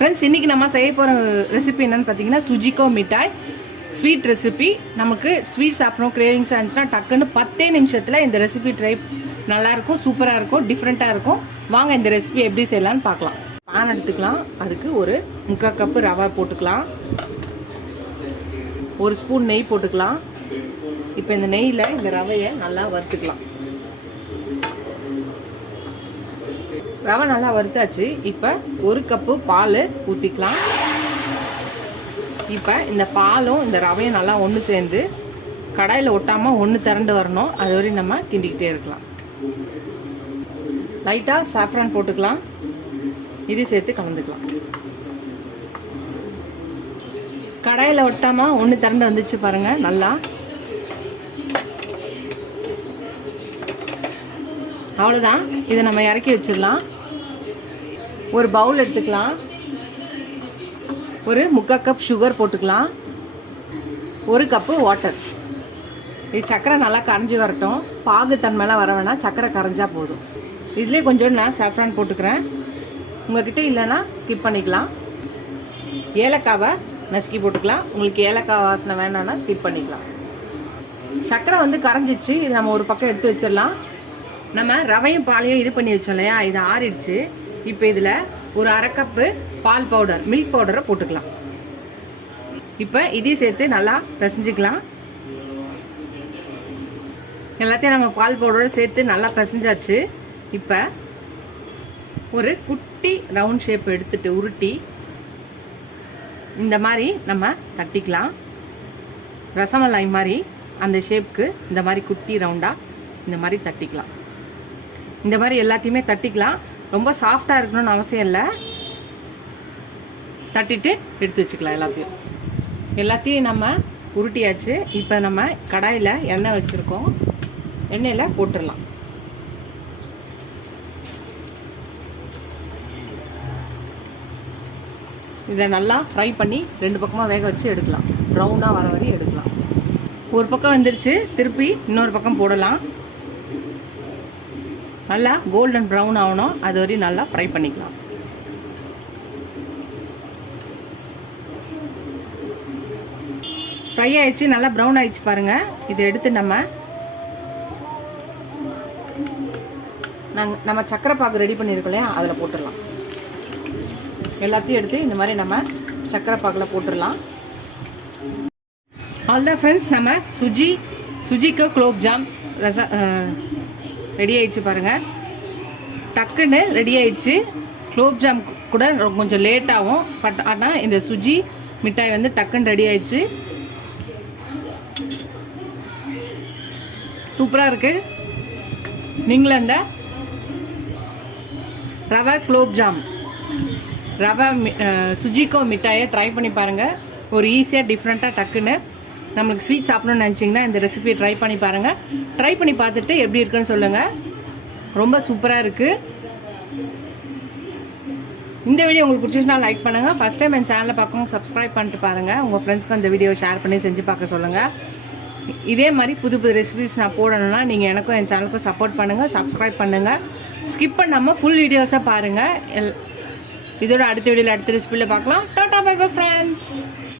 Friends, இன்றைக்கி நம்ம செய்ய போகிற ரெசிபி என்னென்னு பார்த்தீங்கன்னா சுஜிகோ மிட்டாய் ஸ்வீட் ரெசிபி. நமக்கு ஸ்வீட் சாப்பிடணும் கிரேவிங்ஸாக இருந்துச்சுன்னா டக்குன்னு 10 நிமிஷத்தில் இந்த ரெசிபி ட்ரை நல்லாயிருக்கும், சூப்பராக இருக்கும், டிஃப்ரெண்ட்டாக இருக்கும். வாங்க இந்த ரெசிபி எப்படி செய்யலான்னு பார்க்கலாம். பான் எடுத்துக்கலாம். அதுக்கு ஒரு 3/4 கப்பு ரவை போட்டுக்கலாம். 1 ஸ்பூன் நெய் போட்டுக்கலாம். இப்போ இந்த நெய்யில் இந்த ரவையை நல்லா வறுத்துக்கலாம். ரவை நல்லா வறுத்தாச்சு. இப்போ 1 கப்பு பால் ஊற்றிக்கலாம். இப்போ இந்த பாலும் இந்த ரவையும் நல்லா ஒன்று சேர்ந்து கடாயில் ஒட்டாமல் ஒன்று திரண்டு வரணும். அது வரையும் நம்ம கிண்டிக்கிட்டே இருக்கலாம். லைட்டாக சாஃப்ரான் போட்டுக்கலாம். இது சேர்த்து கலந்துக்கலாம். கடாயில் ஒட்டாமல் ஒன்று திரண்டு வந்துச்சு பாருங்கள். நல்லா அவ்வளோதான். இதை நம்ம இறக்கி வச்சிடலாம். ஒரு பவுல் எடுத்துக்கலாம். ஒரு 3/4 கப் சுகர் போட்டுக்கலாம். 1 கப்பு வாட்டர். இது சர்க்கரை நல்லா கரைஞ்சி வரட்டும். பாகுத்தன்மைலாம் வர வேணாம், சர்க்கரை கரைஞ்சா போதும். இதுலேயே கொஞ்சம் நான் சாஃப்ரான் போட்டுக்கிறேன். உங்ககிட்ட இல்லைன்னா ஸ்கிப் பண்ணிக்கலாம். ஏலக்காவை நசுக்கி போட்டுக்கலாம். உங்களுக்கு ஏலக்காய் வாசனை வேணான்னா ஸ்கிப் பண்ணிக்கலாம். சர்க்கரை வந்து கரைஞ்சிச்சு. இது நம்ம ஒரு பக்கம் எடுத்து வச்சிடலாம். நம்ம ரவையும் பாலையும் இது பண்ணி வச்சோம் இல்லையா, இது ஆறிடுச்சு. இப்போ இதில் ஒரு 1/2 கப்பு பால் பவுடர், மில்க் பவுடரை போட்டுக்கலாம். இப்போ இதையும் சேர்த்து நல்லா பிசைஞ்சிக்கலாம். எல்லாத்தையும் நம்ம பால் பவுடரை சேர்த்து நல்லா பிசைஞ்சாச்சு. இப்போ ஒரு குட்டி ரவுண்ட் ஷேப் எடுத்துட்டு உருட்டி இந்த மாதிரி நம்ம தட்டிக்கலாம். ரசமலாய் மாதிரி அந்த ஷேப்புக்கு இந்த மாதிரி குட்டி ரவுண்டாக இந்த மாதிரி தட்டிக்கலாம். இந்த மாதிரி எல்லாத்தையுமே தட்டிக்கலாம். ரொம்ப சாஃப்டாக இருக்கணும்னு அவசியம் இல்லை. தட்டிட்டு எடுத்து வச்சுக்கலாம். எல்லாத்தையும் நம்ம உருட்டியாச்சு. இப்போ நம்ம கடாயில் எண்ணெய் வச்சுருக்கோம். எண்ணெயில் போட்டுடலாம். இதை நல்லா ஃப்ரை பண்ணி 2 பக்கமாக வேக வச்சு எடுக்கலாம். ப்ரௌனாக வர வரையும் எடுக்கலாம். ஒரு பக்கம் வந்துருச்சு. திருப்பி இன்னொரு பக்கம் போடலாம். நல்லா கோல்டன் ப்ரௌன் ஆகணும். அது வரையும் நல்லா ஃப்ரை பண்ணிக்கலாம். ஃப்ரை ஆயிடுச்சு. நல்லா ப்ரௌன் ஆயிடுச்சு பாருங்கள். இதை எடுத்து நம்ம சக்கரை பாகு ரெடி பண்ணியிருக்கோம் இல்லையா, அதில் போட்டுடலாம். எல்லாத்தையும் எடுத்து இந்த மாதிரி நம்ம சக்கரை பாகில் போட்டுடலாம். அவ்வளோதான் ஃப்ரெண்ட்ஸ், நம்ம சுஜிகோ குலோப் ஜாம் ரெடி ஆயிடுச்சு பாருங்கள். டக்குன்னு ரெடி ஆயிடுச்சு. குலோப் ஜாம் கூட கொஞ்சம் லேட் ஆகும். பட் ஆனால் இந்த சுஜி மிட்டாய் வந்து டக்குன்னு ரெடி ஆயிடுச்சு. சூப்பராக இருக்குது. நீங்களும் இந்த ரவை குலோப் ஜாம், ரவை சுஜிகோ மிட்டாயை ட்ரை பண்ணி பாருங்கள். ஒரு ஈஸியாக டிஃப்ரெண்ட்டாக டக்குன்னு நம்மளுக்கு ஸ்வீட் சாப்பிடணும்னு நினச்சிங்கன்னா இந்த ரெசிபியை ட்ரை பண்ணி பாருங்கள். ட்ரை பண்ணி பார்த்துட்டு எப்படி இருக்குன்னு சொல்லுங்கள். ரொம்ப சூப்பராக இருக்குது. இந்த வீடியோ உங்களுக்கு பிடிச்சிச்சுன்னா லைக் பண்ணுங்கள். ஃபஸ்ட் டைம் என் சேனலை பார்க்கணும் சப்ஸ்கிரைப் பண்ணிட்டு பாருங்கள். உங்கள் ஃப்ரெண்ட்ஸ்க்கும் இந்த வீடியோ ஷேர் பண்ணி செஞ்சு பார்க்க சொல்லுங்கள். இதே மாதிரி புது ரெசிபிஸ் நான் போடணும்னா நீங்கள் எனக்கும் என் சேனலுக்கும் சப்போர்ட் பண்ணுங்கள், சப்ஸ்கிரைப் பண்ணுங்கள். ஸ்கிப் பண்ணாமல் ஃபுல் வீடியோஸை பாருங்கள். இதோட அடுத்த வீடியோவில் அடுத்த ரெசிபியில் பார்க்கலாம். Ta-ta bye bye friends.